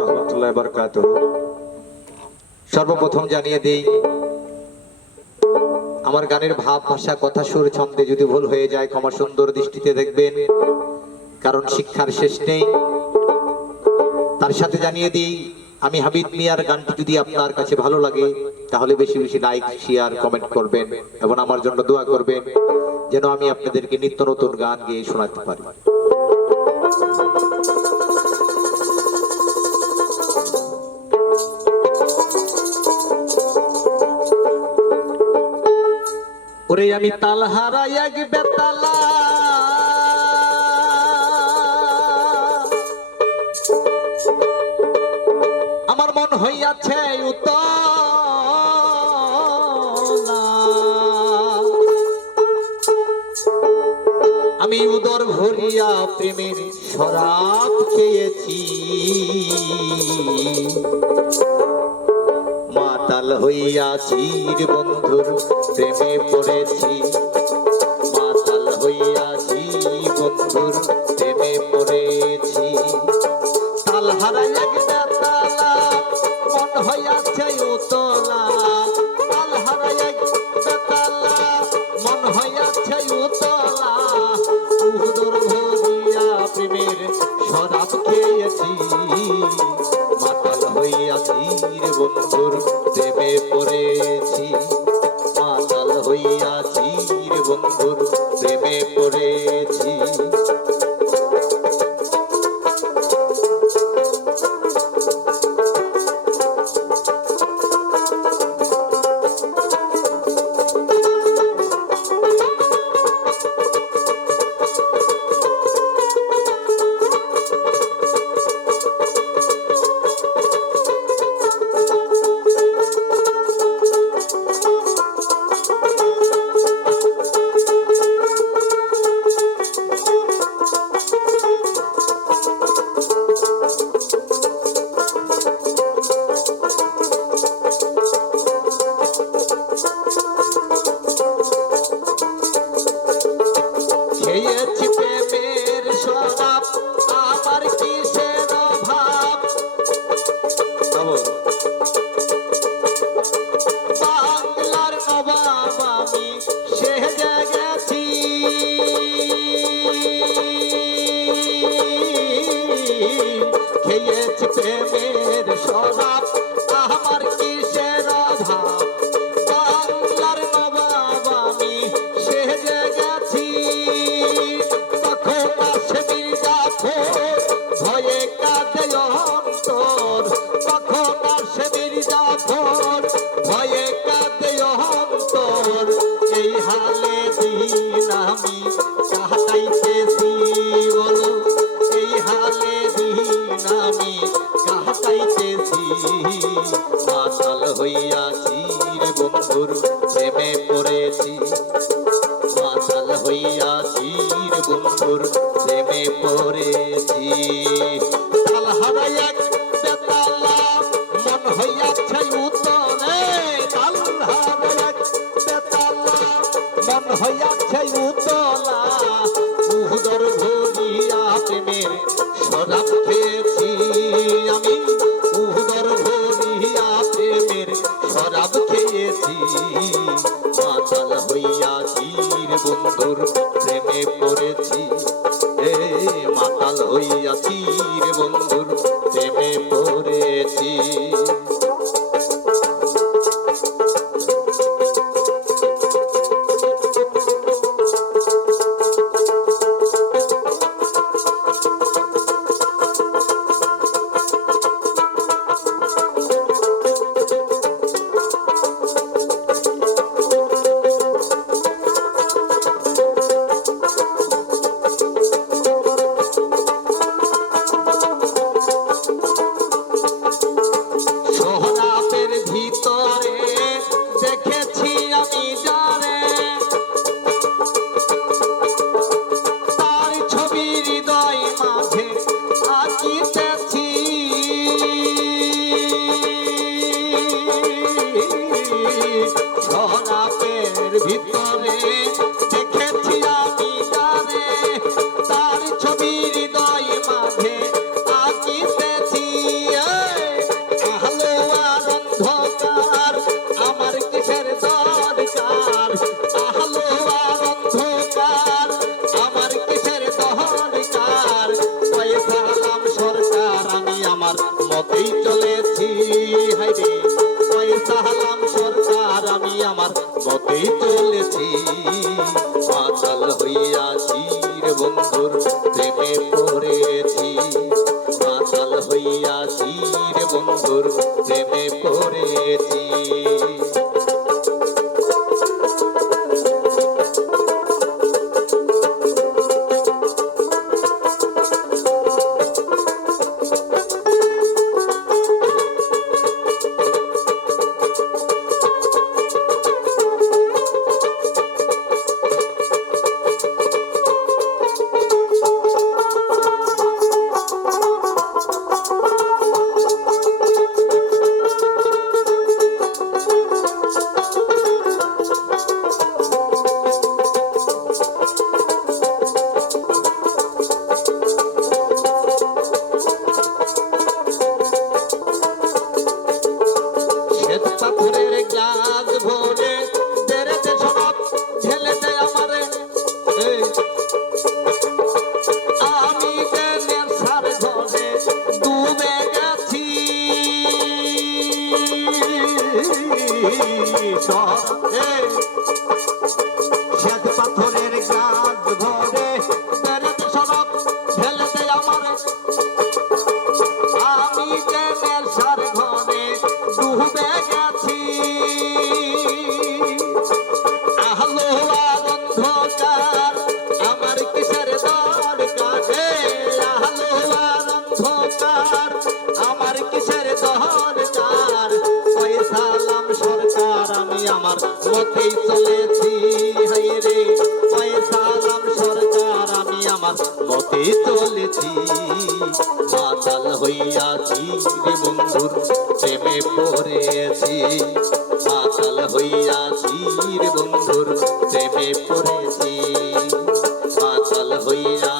রহমতুল্লাহ বরকাত সর্বপ্রথম জানিয়ে দিই, আমার গানের ভাব, ভাষা, কথা, সুর, ছন্দে যদি ভুল হয়ে যায়, ক্ষমা সুন্দর দৃষ্টিতে দেখবেন। কারণ শিক্ষার শেষ নেই। তার সাথে জানিয়ে দিই, আমি হাবিব মিয়ার গানটি যদি আপনার কাছে ভালো লাগে, তাহলে বেশি বেশি লাইক, শেয়ার, কমেন্ট করবেন এবং আমার জন্য দোয়া করবেন, যেন আমি আপনাদেরকে নিত্য নতুন গান গেয়ে শোনাতে পারি। ওরে আমি তাল হারাই এক বেতালা। আমার মন হইয়াছে উতলা। আমি উদর ভরিয়া প্রেমের শরাব খেয়েছি। মাতাল হইয়াছি চির বন্ধুর প্রেমে পড়েছি। বন্ধুর প্রেমে পড়েছি। ah 咪 বন্ধুর প্রেমে পড়েছি। মাতাল হইয়া রে বন্ধুর প্রেমে পড়েছি। তাল হারাই বেতালা হইয়াছে উতলে। তাল হারাই বেতালা হইয়াছে উতলা। উদর খেয়েছি মাতাল হইয়া তীর বন্ধুর প্রেমে পড়েছি। পথেই চলেছি হাইরে পয়সা হালাম সরকার, আমি আমার পথেই চলেছি। পাতাল হইয়াছি রে বন্ধুর প্রেমে পড়েছি। পথে চলেছি। মাতাল হইয়াছি রে বন্ধুর প্রেমে পড়েছি। মাতাল হইয়াছি রে বন্ধুর প্রেমে পড়েছি। মাতাল হইয়াছি